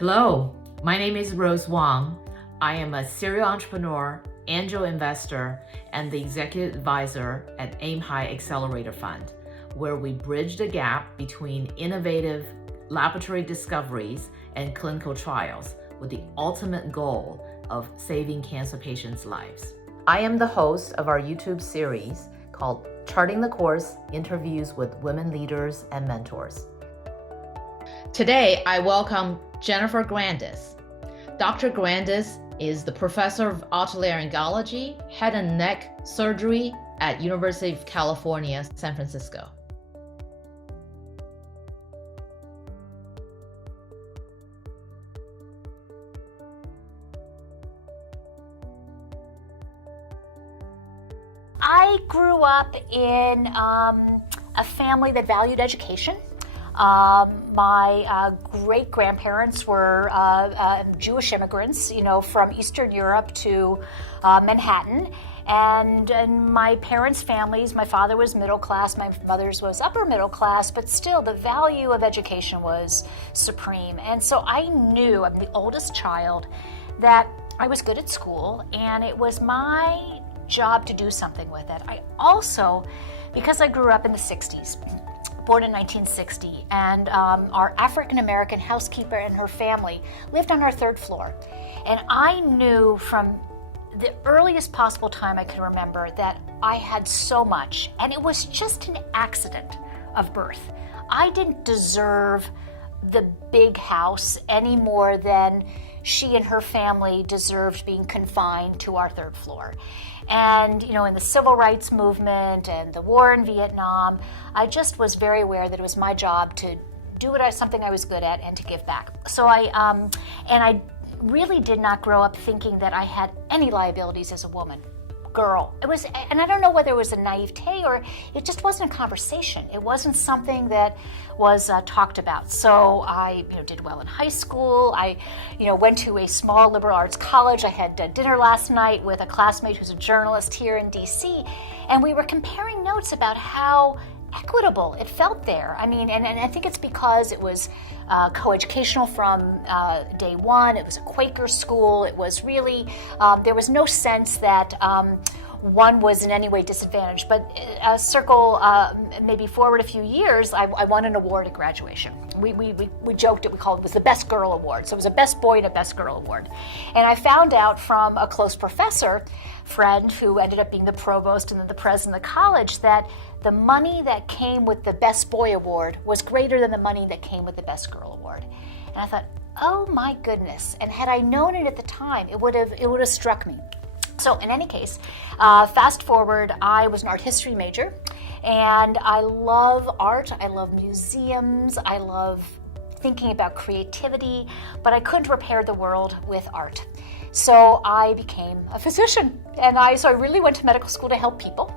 Hello, my name is Rose Wang. I am a serial entrepreneur, angel investor, and the executive advisor at Aim High Accelerator Fund, where we bridge the gap between innovative laboratory discoveries and clinical trials with the ultimate goal of saving cancer patients' lives. I am the host of our YouTube series called Charting the Course: Interviews with Women Leaders and Mentors. Today, I welcome Jennifer Grandis. Dr. Grandis is the professor of otolaryngology, head and neck surgery at University of California, San Francisco. I grew up in a family that valued education. My great-grandparents were Jewish immigrants, from Eastern Europe to Manhattan. And in my parents' families, my father was middle class, my mother's was upper middle class, but still the value of education was supreme. And so I knew, I'm the oldest child, that I was good at school, and it was my job to do something with it. I also, because I grew up in the 60s, born in 1960, and our African-American housekeeper and her family lived on our third floor. And I knew from the earliest possible time I could remember that I had so much, and it was just an accident of birth. I didn't deserve the big house any more than she and her family deserved being confined to our third floor. And, in the civil rights movement and the war in Vietnam, I just was very aware that it was my job to do something I was good at and to give back. So I really did not grow up thinking that I had any liabilities as a woman. Girl. It was, and I don't know whether it was a naivete or it just wasn't a conversation. It wasn't something that was talked about. So I, did well in high school. I, went to a small liberal arts college. I had dinner last night with a classmate who's a journalist here in DC, and we were comparing notes about how equitable it felt there. I mean, and I think it's because it was coeducational from day one. It was a Quaker school. It was really, there was no sense that one was in any way disadvantaged. But circle maybe forward a few years, I won an award at graduation. We joked it, we called it was the Best Girl Award. So it was a Best Boy and a Best Girl Award. And I found out from a close professor friend who ended up being the provost and then the president of the college that the money that came with the Best Boy Award was greater than the money that came with the Best Girl Award. And I thought, oh my goodness. And had I known it at the time, it would have struck me. So in any case, fast forward, I was an art history major, and I love art, I love museums, I love thinking about creativity, but I couldn't repair the world with art. So I became a physician, and I really went to medical school to help people.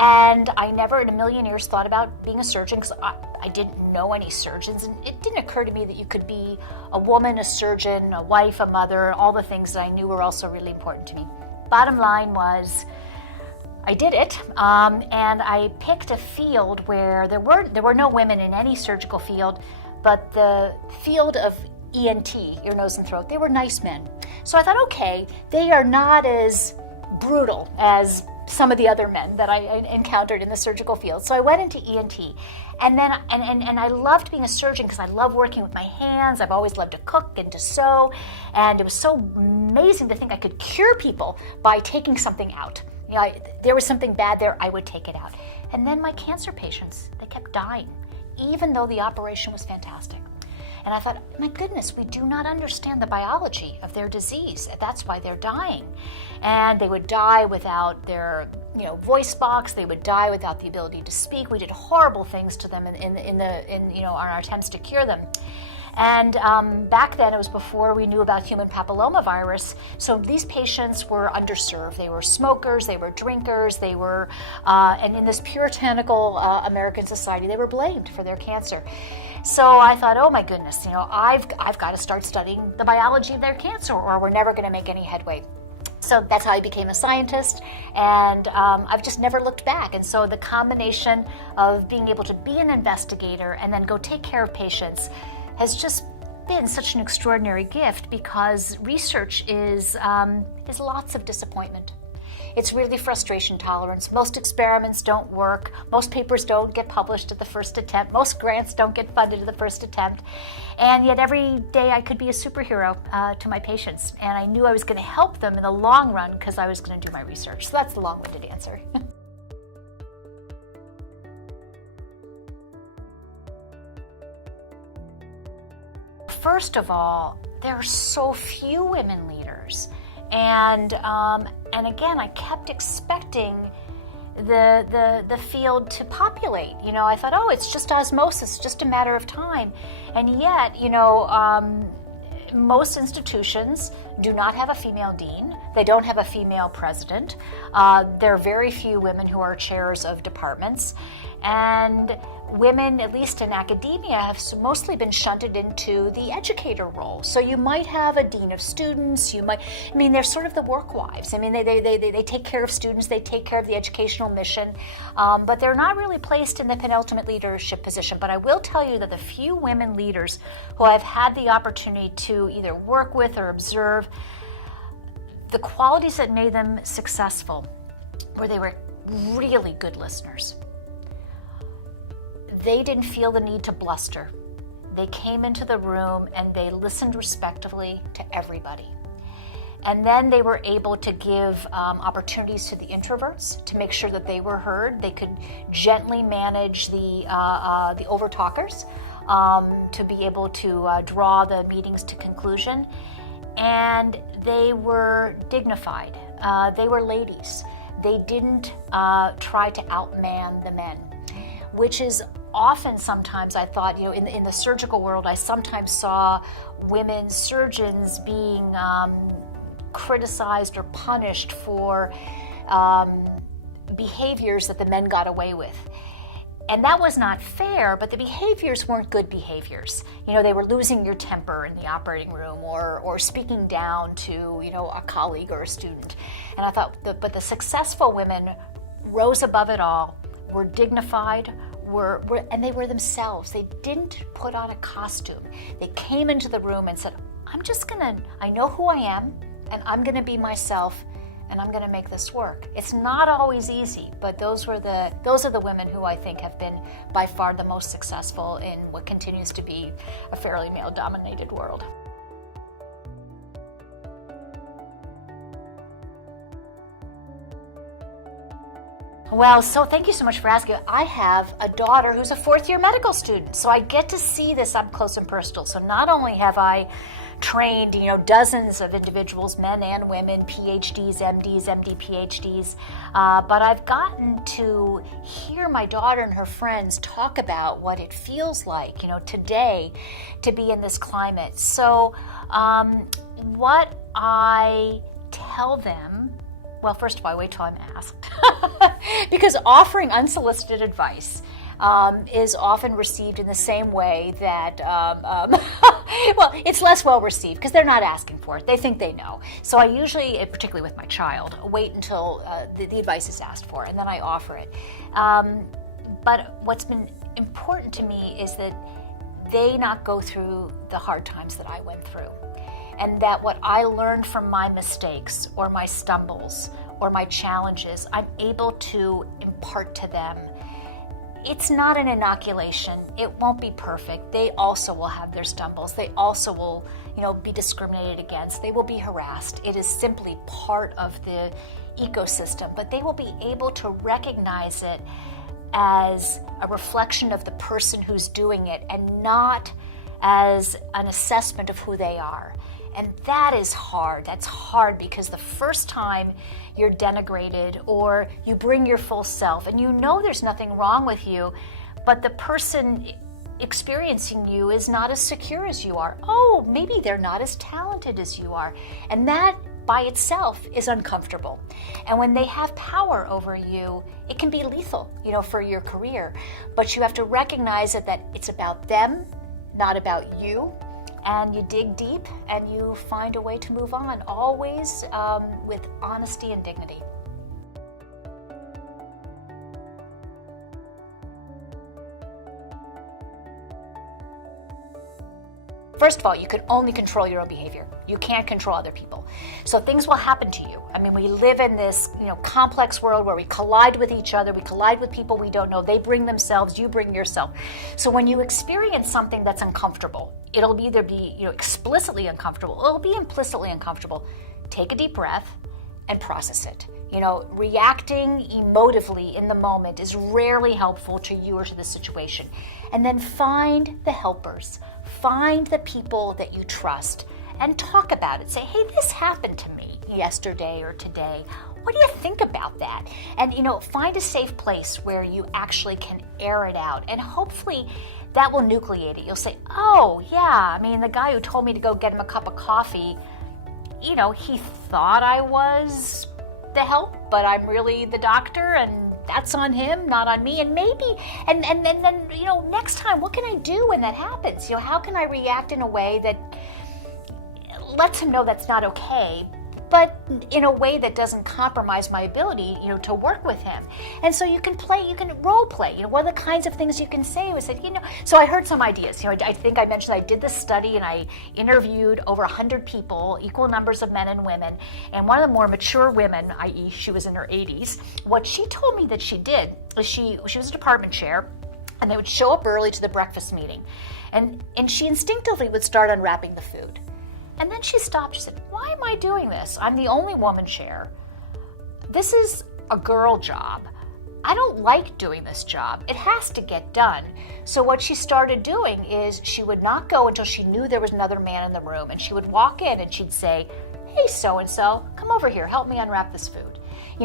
And I never in a million years thought about being a surgeon because I didn't know any surgeons. And it didn't occur to me that you could be a woman, a surgeon, a wife, a mother, all the things that I knew were also really important to me. Bottom line was, I did it, and I picked a field where there were no women in any surgical field, but the field of ENT, ear, nose, and throat, they were nice men. So I thought, okay, they are not as brutal as some of the other men that I encountered in the surgical field. So I went into ENT, and then and I loved being a surgeon because I love working with my hands. I've always loved to cook and to sew, and it was so amazing to think I could cure people by taking something out. There was something bad there, I would take it out. And then my cancer patients, they kept dying, even though the operation was fantastic. And I thought, my goodness, we do not understand the biology of their disease. That's why they're dying. And they would die without their, voice box. They would die without the ability to speak. We did horrible things to them in our attempts to cure them. And back then, it was before we knew about human papillomavirus. So these patients were underserved. They were smokers, they were drinkers, they were, and in this puritanical American society, they were blamed for their cancer. So I thought, oh my goodness, I've got to start studying the biology of their cancer, or we're never going to make any headway. So that's how I became a scientist, and I've just never looked back. And so the combination of being able to be an investigator and then go take care of patients has just been such an extraordinary gift because research is lots of disappointment. It's really frustration tolerance. Most experiments don't work. Most papers don't get published at the first attempt. Most grants don't get funded at the first attempt. And yet every day I could be a superhero to my patients. And I knew I was going to help them in the long run because I was going to do my research. So that's the long-winded answer. First of all, there are so few women leaders. And again, I kept expecting the field to populate. You know, I thought, oh, it's just osmosis, just a matter of time. And yet, you know, most institutions do not have a female dean. They don't have a female president. There are very few women who are chairs of departments. And women, at least in academia, have mostly been shunted into the educator role. So you might have a dean of students, they're sort of the work wives. I mean, they take care of students, they take care of the educational mission, but they're not really placed in the penultimate leadership position. But I will tell you that the few women leaders who I've had the opportunity to either work with or observe, the qualities that made them successful were they were really good listeners. They didn't feel the need to bluster. They came into the room and they listened respectfully to everybody. And then they were able to give opportunities to the introverts to make sure that they were heard. They could gently manage the overtalkers to be able to draw the meetings to conclusion. And they were dignified. They were ladies. They didn't try to outman the men, which is often sometimes I thought, you know, in the surgical world, I sometimes saw women surgeons being criticized or punished for behaviors that the men got away with. And that was not fair, but the behaviors weren't good behaviors. You know, they were losing your temper in the operating room or speaking down to, you know, a colleague or a student. And I thought, but the successful women rose above it all, were dignified, and they were themselves. They didn't put on a costume. They came into the room and said, I know who I am, and I'm gonna be myself, and I'm gonna make this work. It's not always easy, but those are the women who I think have been by far the most successful in what continues to be a fairly male-dominated world. Well, so thank you so much for asking. I have a daughter who's a fourth-year medical student, so I get to see this up close and personal. So not only have I trained, you know, dozens of individuals, men and women, PhDs, MDs, MD, PhDs, but I've gotten to hear my daughter and her friends talk about what it feels like, you know, today to be in this climate. So what I tell them, well, first of all, I wait till I'm asked. Because offering unsolicited advice is often received in the same way that, well, it's less well received because they're not asking for it. They think they know. So I usually, particularly with my child, wait until the advice is asked for, and then I offer it. But what's been important to me is that they not go through the hard times that I went through. And that what I learned from my mistakes or my stumbles or my challenges, I'm able to impart to them. It's not an inoculation. It won't be perfect. They also will have their stumbles. They also will, you know, be discriminated against. They will be harassed. It is simply part of the ecosystem, but they will be able to recognize it as a reflection of the person who's doing it and not as an assessment of who they are. And that is hard. That's hard because the first time you're denigrated or you bring your full self and you know there's nothing wrong with you, but the person experiencing you is not as secure as you are. Oh, maybe they're not as talented as you are. And that by itself is uncomfortable. And when they have power over you, it can be lethal, you know, for your career. But you have to recognize that it's about them, not about you. And you dig deep and you find a way to move on, always with honesty and dignity. First of all, you can only control your own behavior. You can't control other people. So things will happen to you. I mean, we live in this, complex world where we collide with each other, we collide with people we don't know. They bring themselves, you bring yourself. So when you experience something that's uncomfortable, it'll either be, explicitly uncomfortable, it'll be implicitly uncomfortable. Take a deep breath and process it. Reacting emotively in the moment is rarely helpful to you or to the situation. And then find the helpers. Find the people that you trust and talk about it. Say, hey, this happened to me yesterday or today. What do you think about that? And, find a safe place where you actually can air it out. And hopefully that will nucleate it. You'll say, oh, yeah, the guy who told me to go get him a cup of coffee, he thought I was the help, but I'm really the doctor, and that's on him, not on me. And maybe, and then next time, what can I do when that happens? How can I react in a way that lets him know that's not okay, but in a way that doesn't compromise my ability, to work with him. And so you can role play. What are the kinds of things you can say? I said, so I heard some ideas. I think I mentioned I did this study and I interviewed over 100 people, equal numbers of men and women. And one of the more mature women, i.e. she was in her 80s, what she told me that she did is she was a department chair, and they would show up early to the breakfast meeting. And she instinctively would start unwrapping the food. And then she stopped. She said, why am I doing this? I'm the only woman chair. This is a girl job. I don't like doing this job. It has to get done. So what she started doing is she would not go until she knew there was another man in the room. And she would walk in and she'd say, hey, so-and-so, come over here. Help me unwrap this food.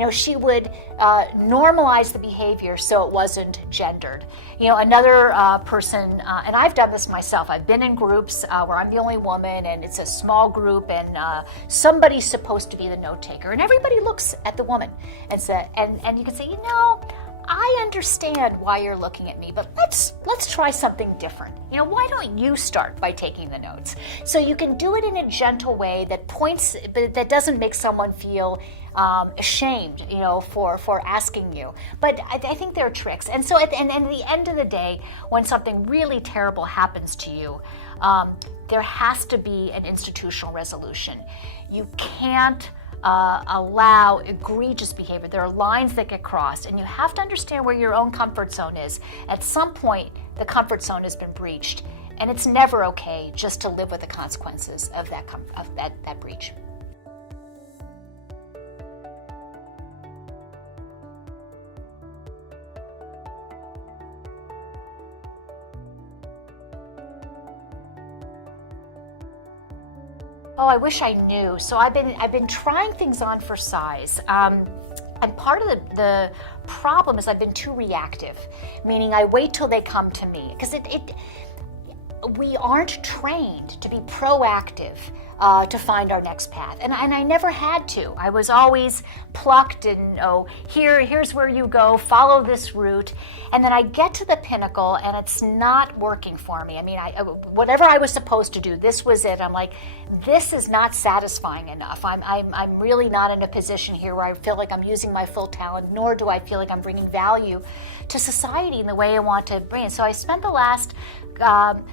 She would normalize the behavior so it wasn't gendered. Another person, and I've done this myself, I've been in groups where I'm the only woman and it's a small group and somebody's supposed to be the note taker, and everybody looks at the woman and you can say, I understand why you're looking at me, but let's try something different. Why don't you start by taking the notes? So you can do it in a gentle way that doesn't make someone feel ashamed, for asking you. But I think there are tricks. And so at the end of the day, when something really terrible happens to you, there has to be an institutional resolution. You can't allow egregious behavior. There are lines that get crossed, and you have to understand where your own comfort zone is. At some point, the comfort zone has been breached, and it's never okay just to live with the consequences of that breach. Oh, I wish I knew. So I've been trying things on for size. And part of the problem is I've been too reactive, meaning I wait till they come to me. Because we aren't trained to be proactive to find our next path. And I never had to. I was always plucked and, here's where you go, follow this route. And then I get to the pinnacle and it's not working for me. Whatever I was supposed to do, this was it. I'm like, this is not satisfying enough. I'm really not in a position here where I feel like I'm using my full talent, nor do I feel like I'm bringing value to society in the way I want to bring it. So I spent the last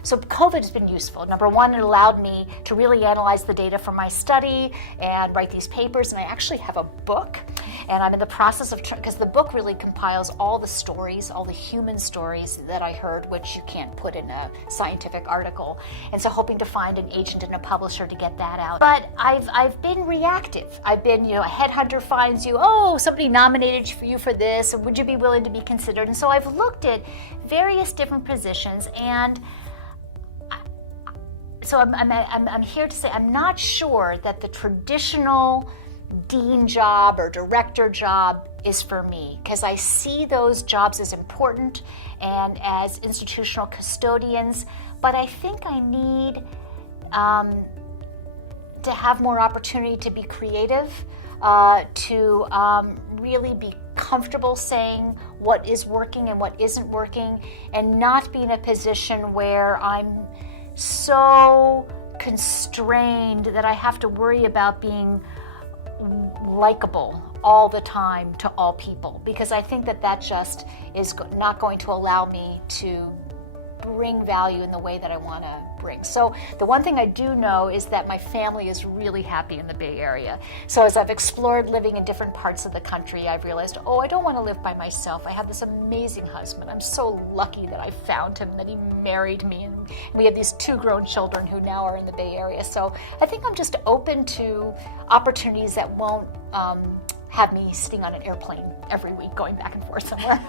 so COVID has been useful. Number one, it allowed me to really analyze the data from my study and write these papers. And I actually have a book, and I'm in the process of, because the book really compiles all the stories, all the human stories that I heard, which you can't put in a scientific article. And so hoping to find an agent and a publisher to get that out. But I've been reactive. I've been, a headhunter finds you, somebody nominated you for this, and would you be willing to be considered? And so I've looked at various different positions, and so I'm here to say I'm not sure that the traditional dean job or director job is for me, because I see those jobs as important and as institutional custodians, but I think I need to have more opportunity to be creative, to really be comfortable saying what is working and what isn't working, and not be in a position where I'm so constrained that I have to worry about being likable all the time to all people, because I think that just is not going to allow me to bring value in the way that I want to bring. So the one thing I do know is that my family is really happy in the Bay Area. So as I've explored living in different parts of the country, I've realized, I don't want to live by myself. I have this amazing husband. I'm so lucky that I found him, that he married me, and we have these 2 grown children who now are in the Bay Area. So I think I'm just open to opportunities that won't have me sitting on an airplane every week going back and forth somewhere.